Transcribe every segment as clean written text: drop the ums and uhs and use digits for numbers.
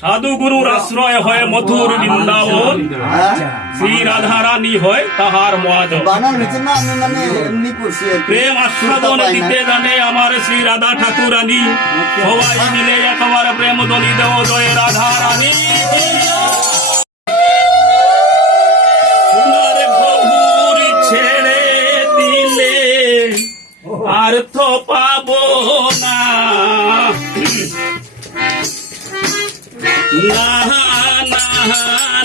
সাধু গুরুর আশ্রয় হয় মথুর বৃন্দাবন, শ্রী রাধা রানী হয় তাহার মহাজন। প্রেম আস্বাদন দিতে জানে আমার শ্রী রাধা ঠাকুরানী, সবাই মিলে একবার প্রেম ধ্বনি দেও জয় রাধা রানী। সোনার গৌর ছেড়ে দিলে আর তো পাবো না, না না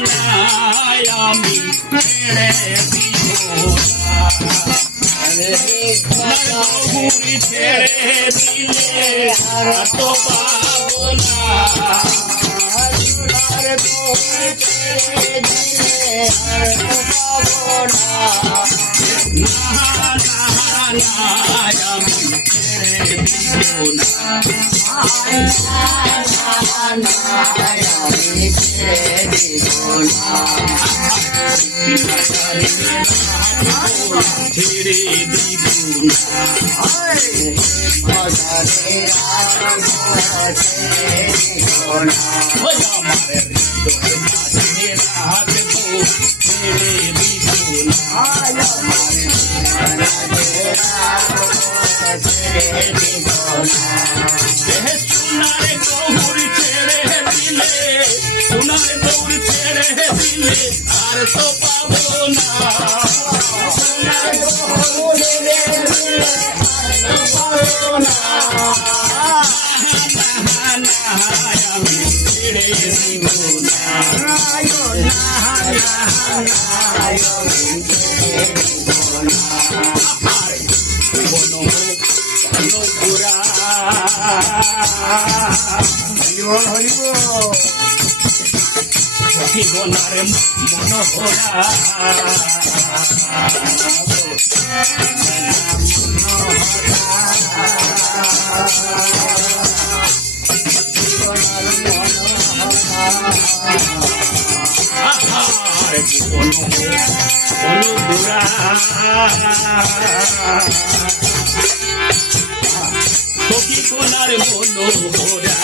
না আমি ছেড়ে দিব না, ছেড়ে দিলে আর তো পাবো না, আমি ছেড়ে দিব না, ছেড়ে দিব সোনারে গৌর ছেড়ে দিলে, সোনারে গৌর ছেড়ে দিলে আর তো পাবো না, আমি ছেড়ে দিব না, জীবনারে মনোহরা অনুগুরা সখী কোনার মনোহরা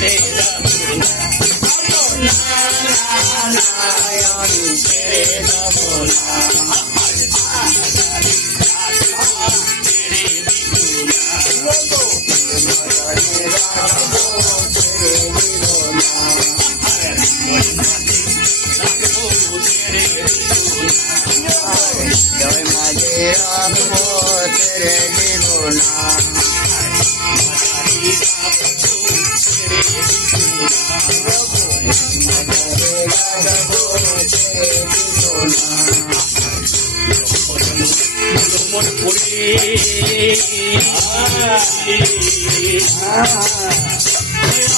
ছেড়ে যাব না না না আমি ছেড়ে যাব না ছেড়ে দিব না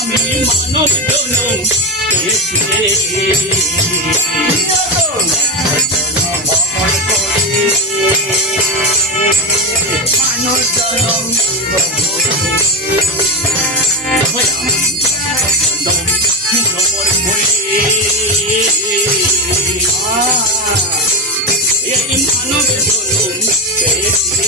আমি মানব জনম পেয়েছি মানুষ জনম ভ্রমণ করে এই মানব জনম পেয়েছি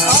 Oh,